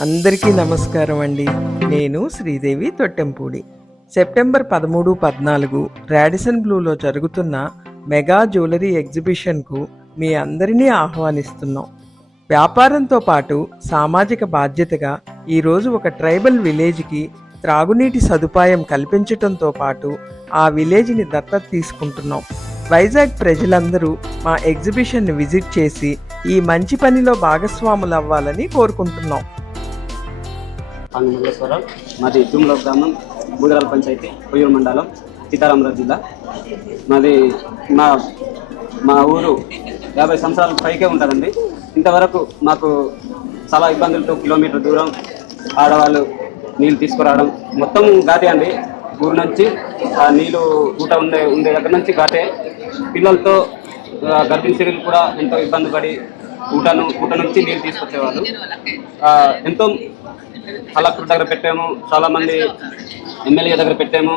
అందరికీ నమస్కారం అండి. నేను శ్రీదేవి తొట్టెంపూడి. సెప్టెంబర్ 13, 14 రాడిసన్ బ్లూలో జరుగుతున్న మెగా జ్యువెలరీ ఎగ్జిబిషన్కు మీ అందరినీ ఆహ్వానిస్తున్నాం. వ్యాపారంతో పాటు సామాజిక బాధ్యతగా ఈరోజు ఒక ట్రైబల్ విలేజ్కి త్రాగునీటి సదుపాయం కల్పించటంతో పాటు ఆ విలేజ్ని దత్తత తీసుకుంటున్నాం. వైజాగ్ ప్రజలందరూ మా ఎగ్జిబిషన్ని విజిట్ చేసి ఈ మంచి పనిలో భాగస్వాములు అవ్వాలని కోరుకుంటున్నాం. మల్లేశ్వరరావు, మాది తుమ్లో గ్రామం, బూదరాల పంచాయతీ, కొయ్యూరు మండలం, సీతారామరాజు జిల్లా. మాది మా ఊరు 50 సంవత్సరాల పైకే ఉంటుందండి. ఇంతవరకు మాకు చాలా ఇబ్బందులతో కిలోమీటర్ దూరం ఆడవాళ్ళు నీళ్ళు తీసుకురావడం మొత్తం ఘాటే అండి. ఊరు నుంచి ఆ నీళ్ళు ఊట ఉండే దగ్గర నుంచి ఘాటే. పిల్లలతో గర్భిణీ స్త్రీలు కూడా ఎంతో ఇబ్బంది పడి ఊట నుంచి నీళ్ళు తీసుకొచ్చేవాళ్ళు. ఎంతో కలెక్టర్ దగ్గర పెట్టాము, చాలామంది ఎమ్మెల్యే దగ్గర పెట్టాము,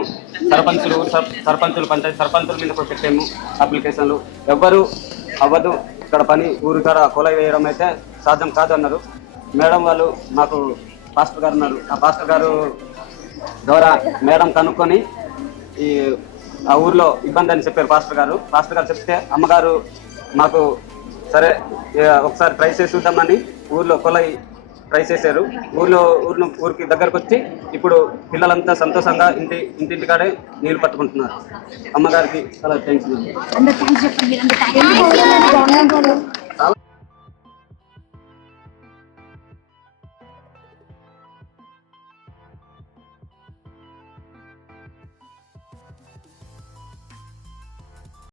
సర్పంచులు పంచాయతీ సర్పంచుల మీద కూడా పెట్టాము అప్లికేషన్లు. ఎవ్వరూ అవ్వదు ఇక్కడ పని, ఊరి కాడ కొలై వేయడం అయితే సాధ్యం కాదు అన్నారు. మేడం వాళ్ళు మాకు పాస్టర్ గారు ఉన్నారు, ఆ పాస్టర్ గారు ద్వారా మేడం కనుక్కొని ఆ ఊర్లో ఇబ్బంది అని చెప్పారు. పాస్టర్ గారు చెప్తే అమ్మగారు మాకు సరే ఒకసారి ట్రై చేసి చూద్దామని ఊర్లో కొలై ట్రై చేశారు. ఊరికి దగ్గరకు వచ్చి ఇప్పుడు పిల్లలంతా సంతోషంగా ఇంటింటికాడే నీళ్ళు పట్టుకుంటున్నారు. అమ్మగారికి చాలా థ్యాంక్స్.